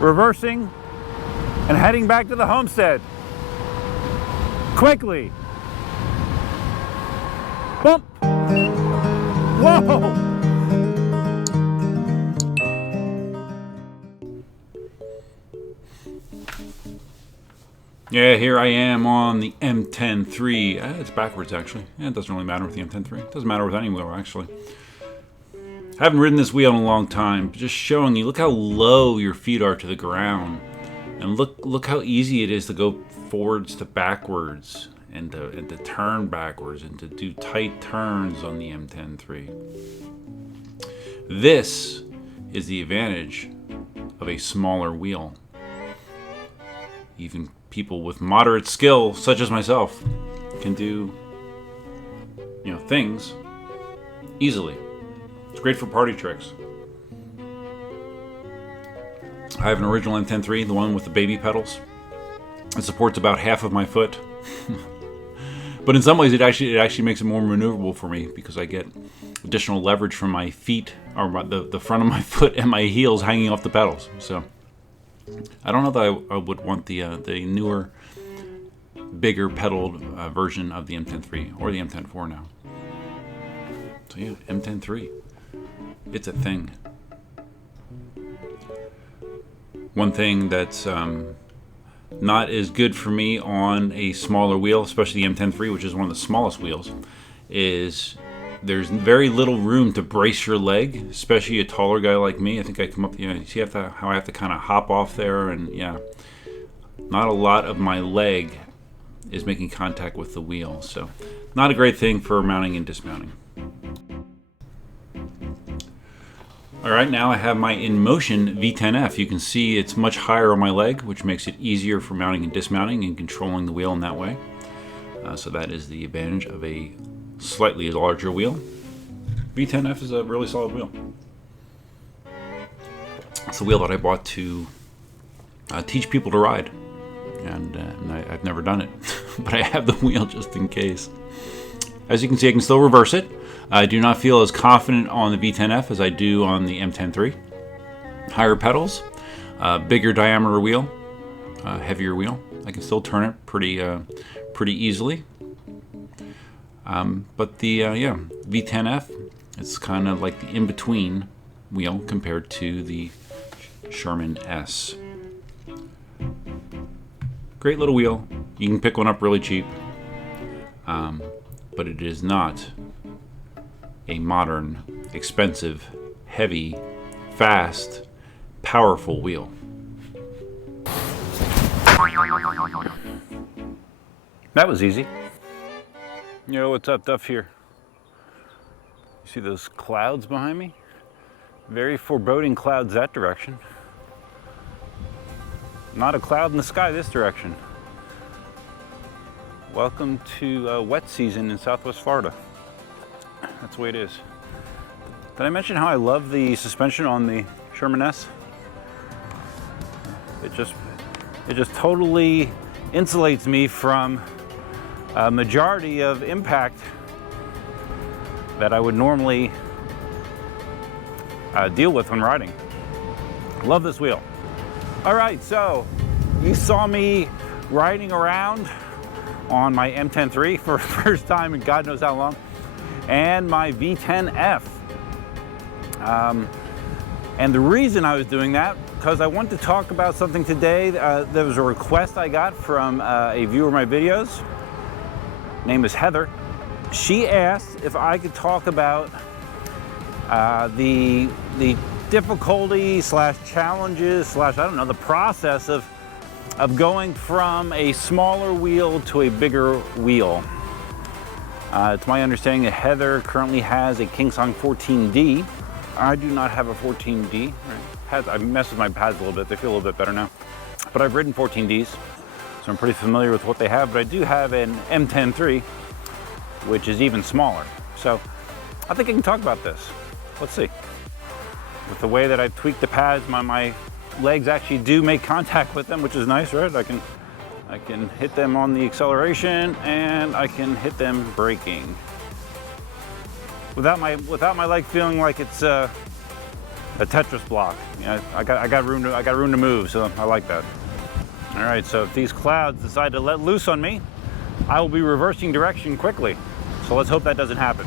reversing, and heading back to the homestead. Quickly. Bump. Whoa. Yeah, here I am on the M10-3. It's backwards, actually. Yeah, it doesn't really matter with the M10-3. It doesn't matter with any wheel, actually. I haven't ridden this wheel in a long time, but just showing you, look how low your feet are to the ground. And look how easy it is to go forwards to backwards, and to turn backwards, and to do tight turns on the M10-3. This is the advantage of a smaller wheel. Even people with moderate skill, such as myself, can do, things easily. It's great for party tricks. I have an original M10-3, the one with the baby pedals. It supports about half of my foot. But in some ways it actually makes it more maneuverable for me, because I get additional leverage from my feet, or the front of my foot and my heels hanging off the pedals. So I don't know that I would want the newer, bigger pedaled version of the M10-3 or the M10-4 now. So yeah, M10-3, it's a thing. One thing that's not as good for me on a smaller wheel, especially the M10-3, which is one of the smallest wheels, is there's very little room to brace your leg, especially a taller guy like me. I think I come up, you see how I have to kind of hop off there, and yeah, not a lot of my leg is making contact with the wheel, so not a great thing for mounting and dismounting. All right, now I have my Inmotion V10F. You can see it's much higher on my leg, which makes it easier for mounting and dismounting and controlling the wheel in that way. So that is the advantage of a slightly larger wheel. V10F is a really solid wheel. It's a wheel that I bought to teach people to ride, and I've never done it, but I have the wheel just in case. As you can see, I can still reverse it. I do not feel as confident on the V10F as I do on the M10-3. Higher pedals, bigger diameter wheel, heavier wheel. I can still turn it pretty easily. But the V10F, it's kind of like the in-between wheel compared to the Sherman S. Great little wheel. You can pick one up really cheap, but it is not a modern, expensive, heavy, fast, powerful wheel. That was easy. Yo, what's up, Duff here? You see those clouds behind me? Very foreboding clouds that direction. Not a cloud in the sky this direction. Welcome to wet season in Southwest Florida. That's the way it is. Did I mention how I love the suspension on the Sherman S? It just totally insulates me from a majority of impact that I would normally deal with when riding. Love this wheel. All right, so you saw me riding around on my M10-3 for the first time in God knows how long, and my V10F. And the reason I was doing that, because I wanted to talk about something today. There was a request I got from a viewer of my videos. Her name is Heather. She asked if I could talk about the difficulty / challenges / I don't know, the process of going from a smaller wheel to a bigger wheel. It's my understanding that Heather currently has a KingSong 14D. I do not have a 14D. I messed with my pads a little bit. They feel a little bit better now. But I've ridden 14Ds, so I'm pretty familiar with what they have. But I do have an M10-3, which is even smaller. So I think I can talk about this. Let's see. With the way that I've tweaked the pads, my legs actually do make contact with them, which is nice, right? I can hit them on the acceleration, and I can hit them braking without my leg feeling like it's Tetris block. You know, I got room to move, so I like that. All right, so if these clouds decide to let loose on me, I will be reversing direction quickly. So let's hope that doesn't happen.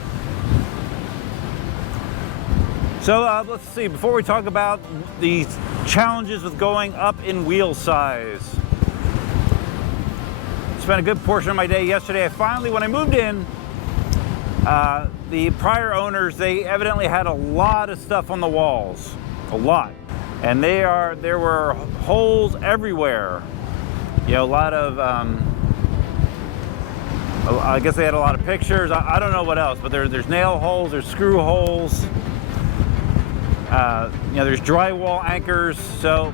So let's see, before we talk about the challenges with going up in wheel size. Spent a good portion of my day yesterday. When I moved in, the prior owners, they evidently had a lot of stuff on the walls, a lot. And there were holes everywhere. You know, a lot of, I guess they had a lot of pictures. I don't know what else, but there's nail holes, there's screw holes. You know, there's drywall anchors. So,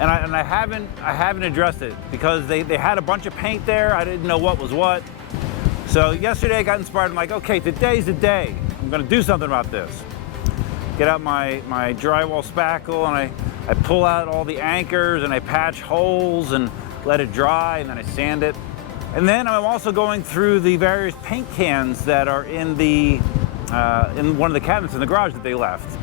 and I haven't addressed it because they had a bunch of paint there. I didn't know what was what. So yesterday I got inspired. I'm like, okay, today's the day. I'm gonna do something about this. Get out my drywall spackle and I pull out all the anchors and I patch holes and let it dry, and then I sand it. And then I'm also going through the various paint cans that are in one of the cabinets in the garage that they left.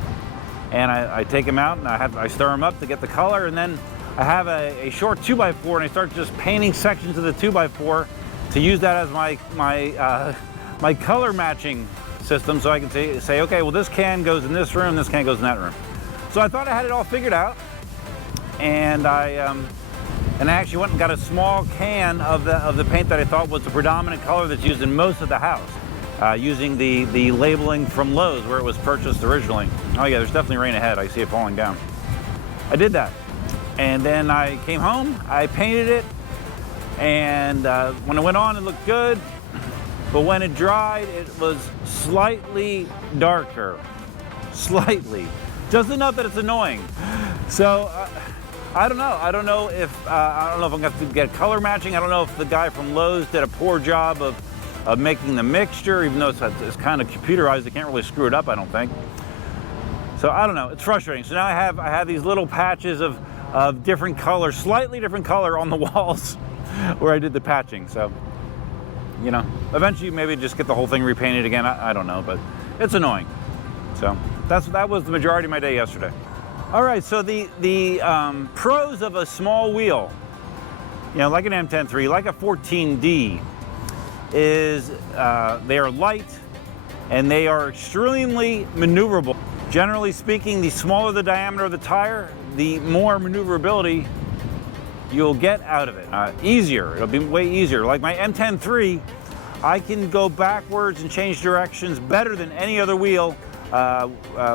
And I take them out and I stir them up to get the color, and then I have a short 2x4 and I start just painting sections of the 2x4 to use that as my color matching system, so I can say, okay, well this can goes in this room, this can goes in that room. So I thought I had it all figured out, and I actually went and got a small can of the paint that I thought was the predominant color that's used in most of the house. Using the labeling from Lowe's where it was purchased originally. Oh yeah, there's definitely rain ahead. I see it falling down. I did that. And then I came home, I painted it, and when it went on, it looked good. But when it dried, it was slightly darker. Slightly. Just enough that it's annoying. So, I don't know. I don't know if I'm going to have to get color matching. I don't know if the guy from Lowe's did a poor job of making the mixture, even though it's kind of computerized. They can't really screw it up, I don't think. So I don't know. It's frustrating. So now I have these little patches of different colors, slightly different color on the walls where I did the patching. So, you know, eventually maybe just get the whole thing repainted again. I don't know, but it's annoying. So that was the majority of my day yesterday. All right. So the pros of a small wheel, you know, like an M10-3, like a 14D, is they are light and they are extremely maneuverable. Generally speaking, the smaller the diameter of the tire, the more maneuverability you'll get out of it. Easier, it'll be way easier. Like my M10-3, I can go backwards and change directions better than any other wheel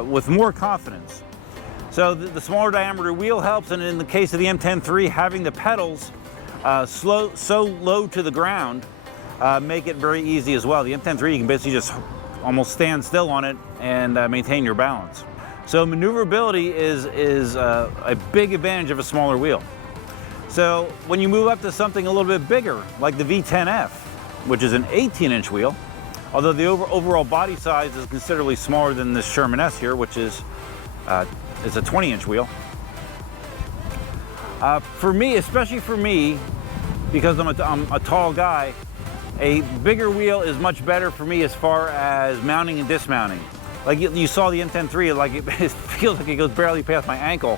with more confidence. So the smaller diameter wheel helps, and in the case of the M10-3, having the pedals so low to the ground make it very easy as well. The M10-3, you can basically just almost stand still on it and maintain your balance. So maneuverability is a big advantage of a smaller wheel. So when you move up to something a little bit bigger, like the V10F, which is an 18-inch wheel, although the overall body size is considerably smaller than this Sherman S here, which is a 20-inch wheel. For me, especially for me, because I'm a tall guy, a bigger wheel is much better for me as far as mounting and dismounting. Like you saw the M10-3, like it feels like it goes barely past my ankle.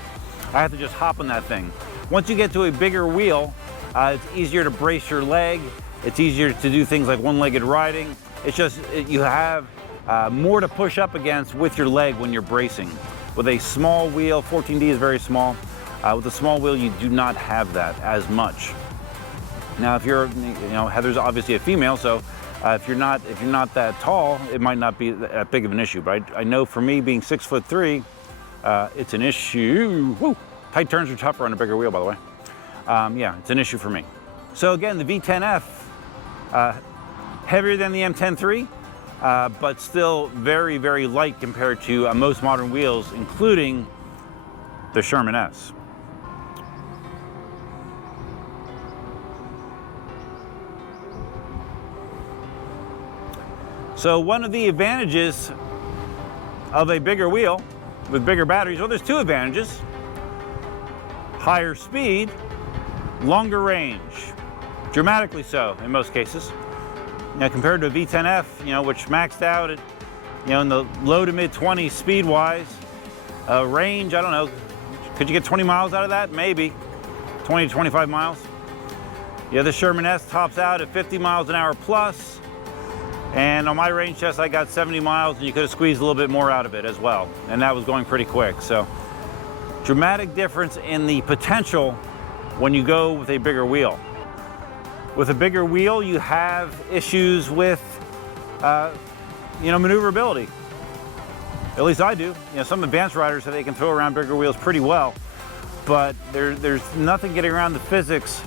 I have to just hop on that thing. Once you get to a bigger wheel, it's easier to brace your leg. It's easier to do things like one-legged riding. It's just, you have more to push up against with your leg when you're bracing. With a small wheel, 14D is very small. With a small wheel, you do not have that as much. Now, if you're, you know, Heather's obviously a female, so if you're not that tall, it might not be that big of an issue. But I know for me, being 6'3", it's an issue. Woo! Tight turns are tougher on a bigger wheel, by the way. Yeah, it's an issue for me. So again, the V10F, heavier than the M10-3, but still very, very light compared to most modern wheels, including the Sherman S. So one of the advantages of a bigger wheel with bigger batteries, well, there's two advantages. Higher speed, longer range, dramatically so in most cases. Now, compared to a V10F, you know, which maxed out at, you know, in the low to mid 20s speed-wise, Range, I don't know. Could you get 20 miles out of that? Maybe. 20 to 25 miles. Yeah, the Sherman S tops out at 50 miles an hour plus. And on my range test, I got 70 miles, and you could have squeezed a little bit more out of it as well. And that was going pretty quick. So, dramatic difference in the potential when you go with a bigger wheel. With a bigger wheel, you have issues with, maneuverability. At least I do. You know, some advanced riders say they can throw around bigger wheels pretty well, but there's nothing getting around the physics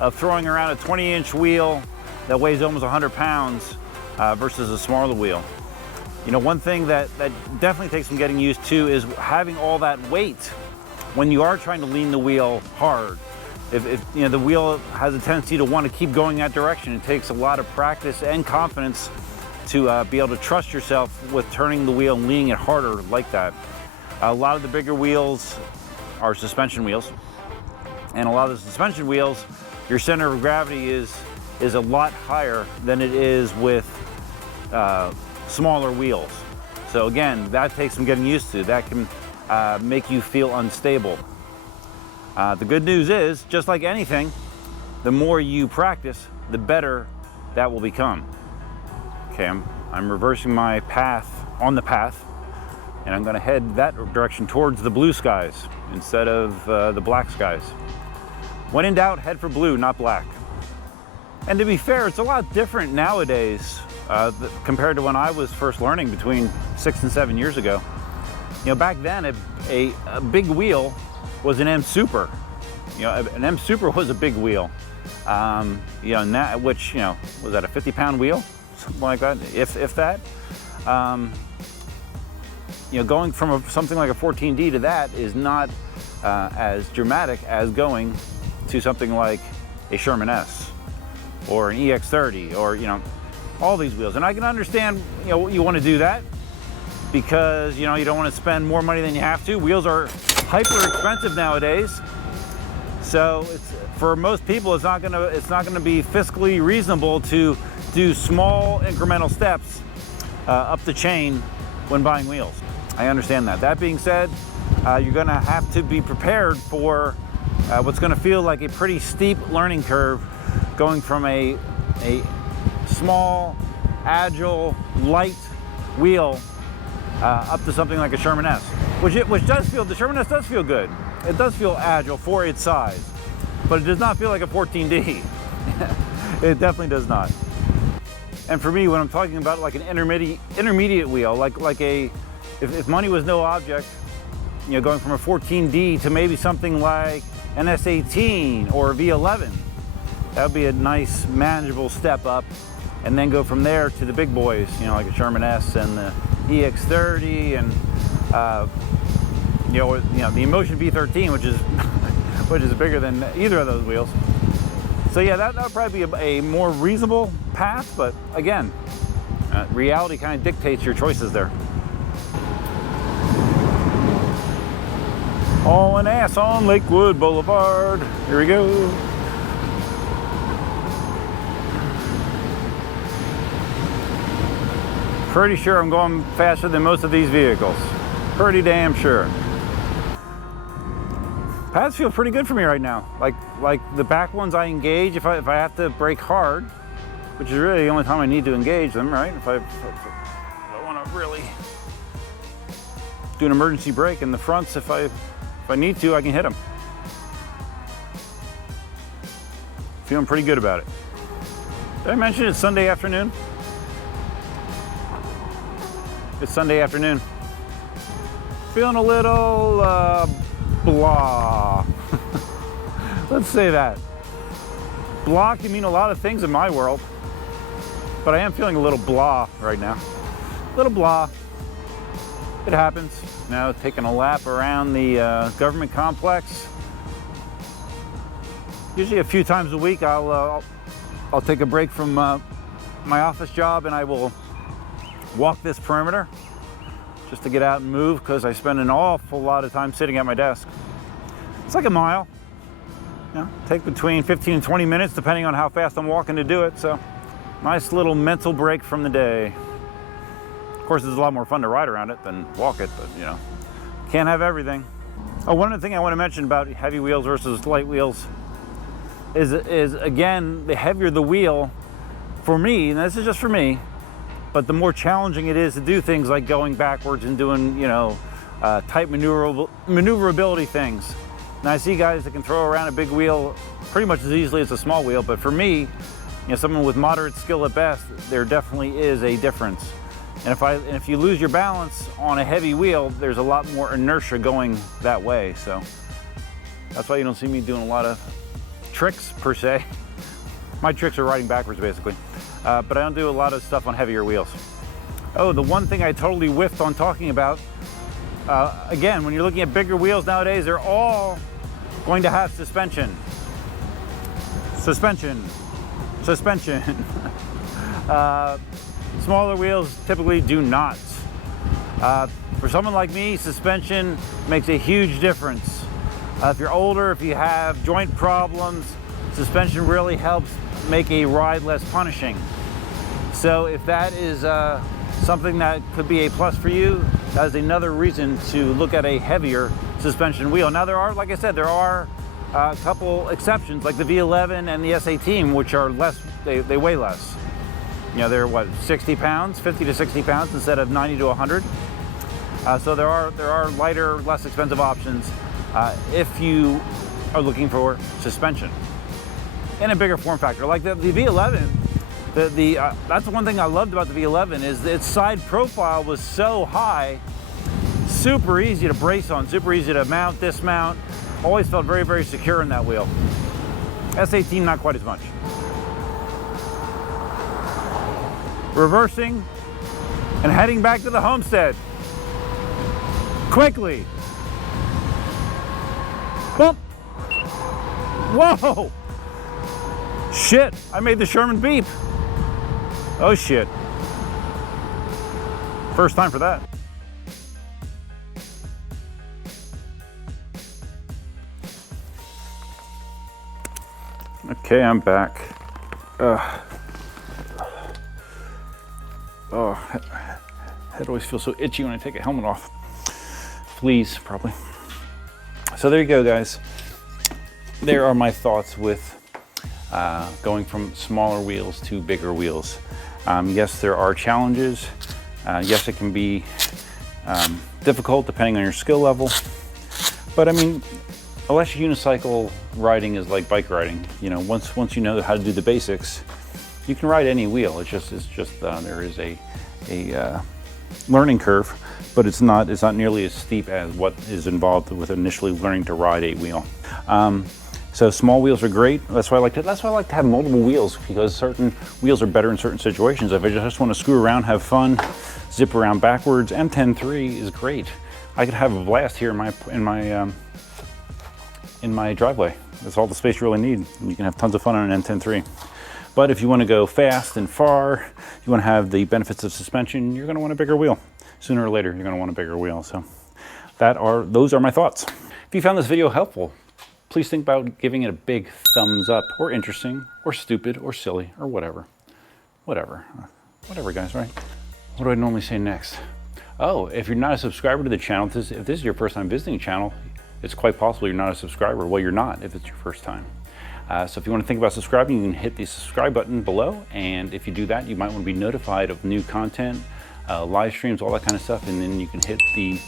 of throwing around a 20-inch wheel that weighs almost 100 pounds versus a smaller wheel. You know, one thing that definitely takes some getting used to is having all that weight when you are trying to lean the wheel hard. If you know, the wheel has a tendency to want to keep going that direction, it takes a lot of practice and confidence to be able to trust yourself with turning the wheel and leaning it harder like that. A lot of the bigger wheels are suspension wheels, and a lot of the suspension wheels, your center of gravity is a lot higher than it is with smaller wheels. So again, that takes some getting used to. That can make you feel unstable. The good news is, just like anything, the more you practice, the better that will become. Okay, I'm reversing my path on the path, and I'm going to head that direction towards the blue skies instead of the black skies. When in doubt, head for blue, not black. And to be fair, it's a lot different nowadays compared to when I was first learning between 6 and 7 years ago. You know, back then, a big wheel was an M Super. You know, an M Super was a big wheel. You know, now, which, you know, was that a 50-pound wheel? Something like that, if that. You know, going from something like a 14D to that is not as dramatic as going to something like a Sherman S or an EX30 or, you know, all these wheels. And I can understand, you know, you want to do that because, you know, you don't want to spend more money than you have to. Wheels are hyper expensive nowadays. So it's, for most people, it's not gonna be fiscally reasonable to do small incremental steps up the chain when buying wheels. I understand that. That being said, you're gonna have to be prepared for what's gonna feel like a pretty steep learning curve going from a small, agile, light wheel up to something like a Sherman S, which does feel, the Sherman S does feel good. It does feel agile for its size, but it does not feel like a 14D. It definitely does not. And for me, when I'm talking about like an intermediate wheel, like if money was no object, you know, going from a 14D to maybe something like an S18 or a V11, that would be a nice manageable step up, and then go from there to the big boys, you know, like a Sherman S and the EX30 and the Inmotion V13, which is bigger than either of those wheels. So yeah, that would probably be a more reasonable path, but again, reality kind of dictates your choices there. Hauling ass on Lakewood Boulevard. Here we go. Pretty sure I'm going faster than most of these vehicles. Pretty damn sure. Paths feel pretty good for me right now. Like the back ones I engage if I have to brake hard, which is really the only time I need to engage them, right? If I want to really do an emergency brake in the fronts, if I need to, I can hit them. Feeling pretty good about it. Did I mention it's Sunday afternoon? It's Sunday afternoon. Feeling a little blah. Let's say that. Blah can mean a lot of things in my world, but I am feeling a little blah right now. A little blah. It happens. Now taking a lap around the government complex. Usually a few times a week I'll take a break from my office job and I will walk this perimeter just to get out and move, because I spend an awful lot of time sitting at my desk. It's like a mile. You know, take between 15 and 20 minutes depending on how fast I'm walking to do it. So nice little mental break from the day. Of course, it's a lot more fun to ride around it than walk it, but you know, Can't have everything. Oh, one other thing I want to mention about heavy wheels versus light wheels is again, the heavier the wheel, for me, and this is just for me, but the more challenging it is to do things like going backwards and doing, you know, tight maneuverability things. And I see guys that can throw around a big wheel pretty much as easily as a small wheel, but for me, you know, someone with moderate skill at best, there definitely is a difference. And if you lose your balance on a heavy wheel, there's a lot more inertia going that way. So that's why you don't see me doing a lot of tricks per se. My tricks are riding backwards basically. But I don't do a lot of stuff on heavier wheels. Oh, the one thing I totally whiffed on talking about, again, when you're looking at bigger wheels nowadays, they're all going to have suspension. Suspension. Smaller wheels typically do not. For someone like me, suspension makes a huge difference. If you're older, if you have joint problems, suspension really helps make a ride less punishing. So if that is something that could be a plus for you, that is another reason to look at a heavier suspension wheel. Now there are, like I said, there are a couple exceptions like the V11 and the S18, which are less, they weigh less. You know, they're what, 60 pounds, 50 to 60 pounds instead of 90 to 100. So there are lighter, less expensive options if you are looking for suspension in a bigger form factor. Like the V11, that's the one thing I loved about the V11 is its side profile was so high, super easy to brace on, super easy to mount, dismount. Always felt very, very secure in that wheel. S18, not quite as much. Reversing and heading back to the homestead. Quickly. Bump. Whoa. Shit, I made the Sherman beep. Oh shit. First time for that. Okay, I'm back. Oh, head always feels so itchy when I take a helmet off. Fleas, probably. So there you go, guys. There are my thoughts with going from smaller wheels to bigger wheels. Yes, there are challenges. Yes, it can be difficult depending on your skill level. But I mean, electric unicycle riding is like bike riding. You know, once you know how to do the basics, you can ride any wheel. It's just there is a learning curve, but it's not nearly as steep as what is involved with initially learning to ride a wheel. So small wheels are great. That's why I like to have multiple wheels, because certain wheels are better in certain situations. If I just want to screw around, have fun, zip around backwards, M10-3 is great. I could have a blast here in my driveway. That's all the space you really need. And you can have tons of fun on an M10-3. But if you want to go fast and far, you want to have the benefits of suspension, you're going to want a bigger wheel. Sooner or later, you're going to want a bigger wheel. So those are my thoughts. If you found this video helpful, please think about giving it a big thumbs up, or interesting, or stupid, or silly, or whatever. Whatever, guys, right? What do I normally say next? Oh, if you're not a subscriber to the channel, if this is your first time visiting the channel, it's quite possible you're not a subscriber. Well, you're not if it's your first time. So if you want to think about subscribing, you can hit the subscribe button below. And if you do that, you might want to be notified of new content, live streams, all that kind of stuff. And then you can hit the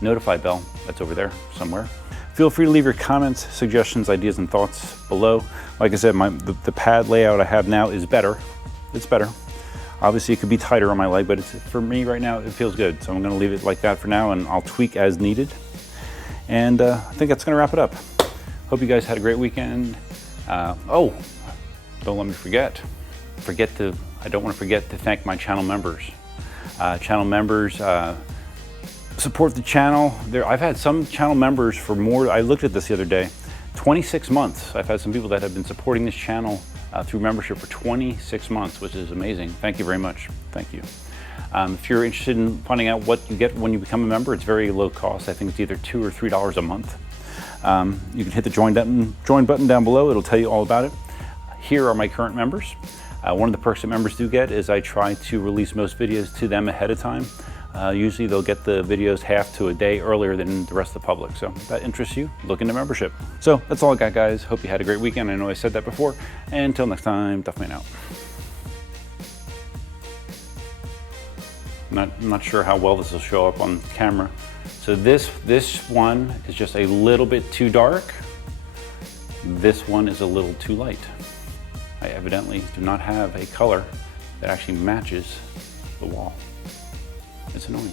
notify bell that's over there somewhere. Feel free to leave your comments, suggestions, ideas, and thoughts below. Like I said, the pad layout I have now is better. It's better. Obviously, it could be tighter on my leg, but for me right now, it feels good. So I'm going to leave it like that for now, and I'll tweak as needed. And I think that's going to wrap it up. Hope you guys had a great weekend. Oh, don't let me forget. I don't want to forget to thank my channel members. Support the channel. I've had some channel members for more. I looked at this the other day. 26 months. I've had some people that have been supporting this channel through membership for 26 months, which is amazing. Thank you very much. Thank you. If you're interested in finding out what you get when you become a member, it's very low cost. I think it's either $2 or $3 a month. You can hit the join button down below. It'll tell you all about it. Here are my current members. One of the perks that members do get is I try to release most videos to them ahead of time. Usually they'll get the videos half to a day earlier than the rest of the public. So if that interests you, look into membership. So that's all I got, guys. Hope you had a great weekend. I know I said that before. And until next time, Duffman out. I'm not sure how well this will show up on camera. So this one is just a little bit too dark. This one is a little too light. I evidently do not have a color that actually matches the wall. It's annoying.